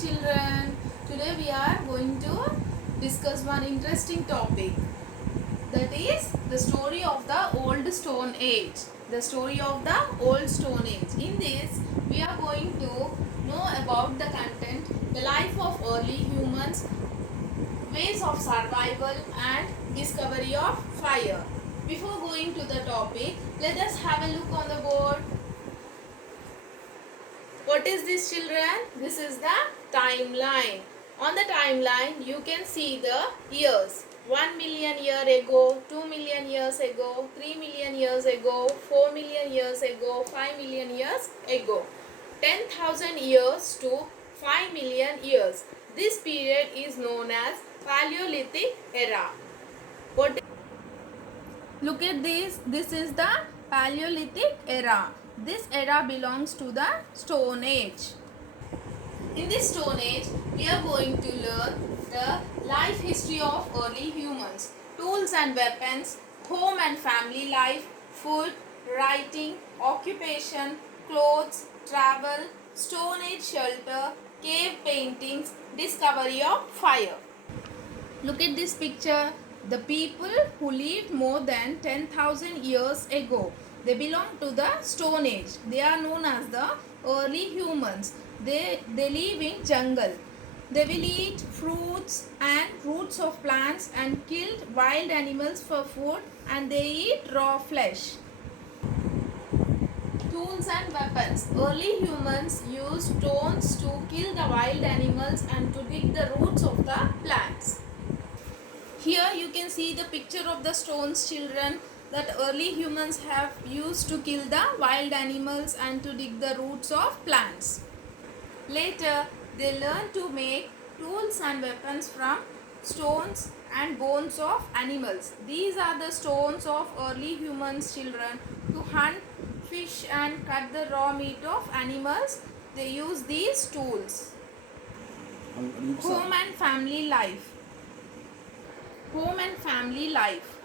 children. Today we are going to discuss one interesting topic, that is the story of the old stone age. The story of the old stone age. In this we are going to know about the content, the life of early humans, ways of survival and discovery of fire. Before going to the topic, let us have a look on the board. What is this, children? This is the timeline. On the timeline you can see the years. 1 million year ago, 2 million years ago, 3 million years ago, 4 million years ago, 5 million years ago. 10,000 years to 5 million years. This period is known as Paleolithic era. Look at this. This is the Paleolithic era. This era belongs to the Stone Age. In this Stone Age, we are going to learn the life history of early humans, tools and weapons, home and family life, food, writing, occupation, clothes, travel, Stone Age shelter, cave paintings, discovery of fire. Look at this picture. The people who lived more than 10,000 years ago, they belong to the Stone Age. They are known as the early humans. They live in jungle. They will eat fruits and roots of plants and killed wild animals for food, and they eat raw flesh. Tools and weapons. Early humans used stones to kill the wild animals and to dig the roots of the plants. Here you can see the picture of the stones, children, that early humans have used to kill the wild animals and to dig the roots of plants. Later, they learned to make tools and weapons from stones and bones of animals. These are the stones of early humans, children. To hunt, fish and cut the raw meat of animals, they use these tools. Home and family life. Home and family life.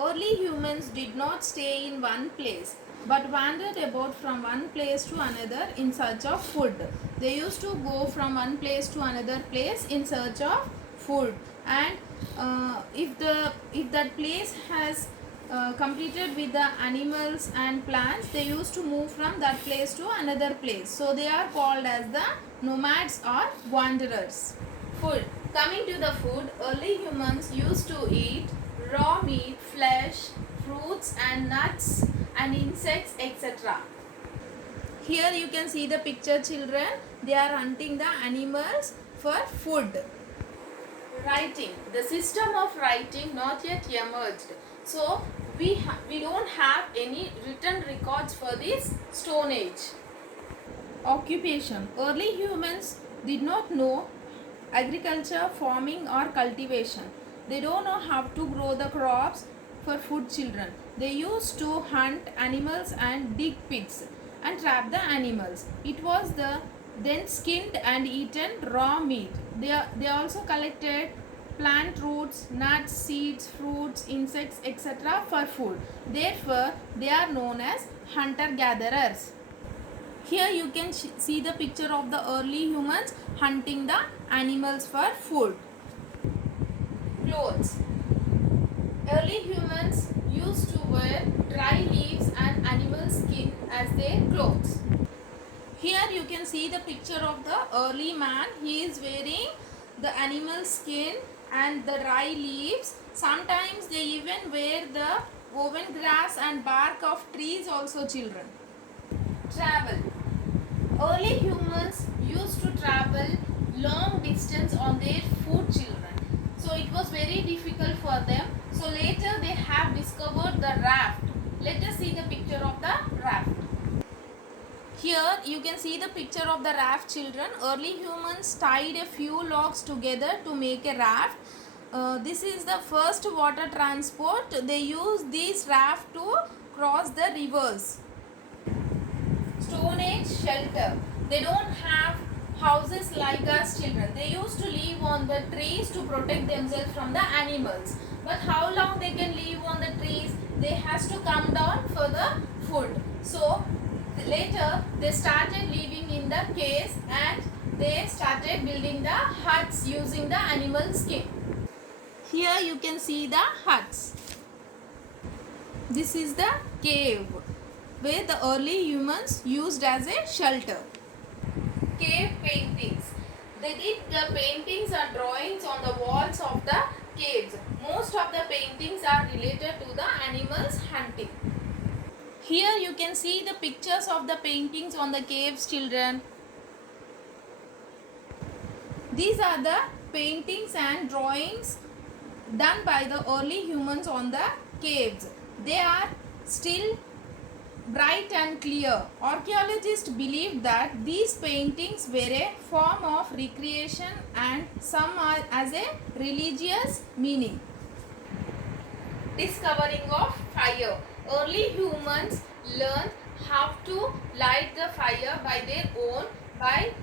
Early humans did not stay in one place but wandered about from one place to another in search of food. They used to go from one place to another place in search of food, and if that place has completed with the animals and plants, they used to move from that place to another place. So they are called as the nomads or wanderers. Food. Coming to the food, early humans used to eat raw meat, flesh, fruits and nuts and insects, etc. Here you can see the picture, children. They are hunting the animals for food. Writing. The system of writing not yet emerged. So we don't have any written records for this Stone Age. Occupation. Early humans did not know agriculture, farming or cultivation. They don't know how to grow the crops for food, children. They used to hunt animals and dig pits and trap the animals. It was then skinned and eaten raw meat. They also collected plant roots, nuts, seeds, fruits, insects, etc. for food. Therefore, they are known as hunter-gatherers. Here you can see the picture of the early humans hunting the animals for food. Clothes. Early humans used to wear dry leaves and animal skin as their clothes. Here you can see the picture of the early man. He is wearing the animal skin and the dry leaves. Sometimes they even wear the woven grass and bark of trees also, children. Travel. Early humans used to travel long distance on their foot, children. So it was very difficult for them. So later they have discovered the raft. Let us see the picture of the raft. Here you can see the picture of the raft, children. Early humans tied a few logs together to make a raft. This is the first water transport. They use this raft to cross the rivers. Stone Age shelter. They don't have houses like us, children. They used to live on the trees to protect themselves from the animals. But how long they can live on the trees? They has to come down for the food. So later they started living in the caves and they started building the huts using the animal skin. Here you can see the huts. This is the cave where the early humans used as a shelter. Cave paintings. They did the paintings or drawings on the walls of the caves. Most of the paintings are related to the animals hunting. Here you can see the pictures of the paintings on the caves, children. These are the paintings and drawings done by the early humans on the caves. They are still bright and clear. Archaeologists believe that these paintings were a form of recreation and some are as a religious meaning. Discovering of fire. Early humans learned how to light the fire by their own by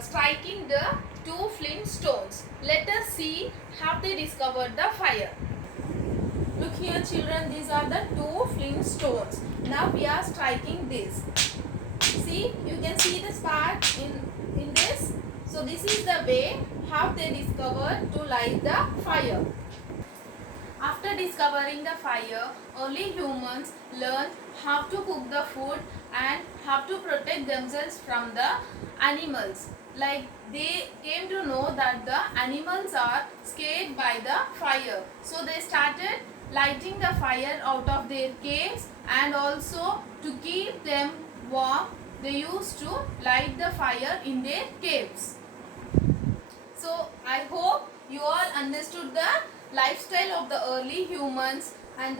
striking the two flint stones. Let us see how they discovered the fire. Look here children, these are the two flint stones. Now we are striking this. See, you can see the spark in this. So this is the way how they discovered to light the fire. After discovering the fire, early humans learned how to cook the food and how to protect themselves from the animals. Like they came to know that the animals are scared by the fire. So they started lighting the fire out of their caves, and also to keep them warm, they used to light the fire in their caves. So I hope you all understood the lifestyle of the early humans and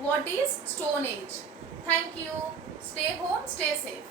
what is Stone Age. Thank you. Stay home, stay safe.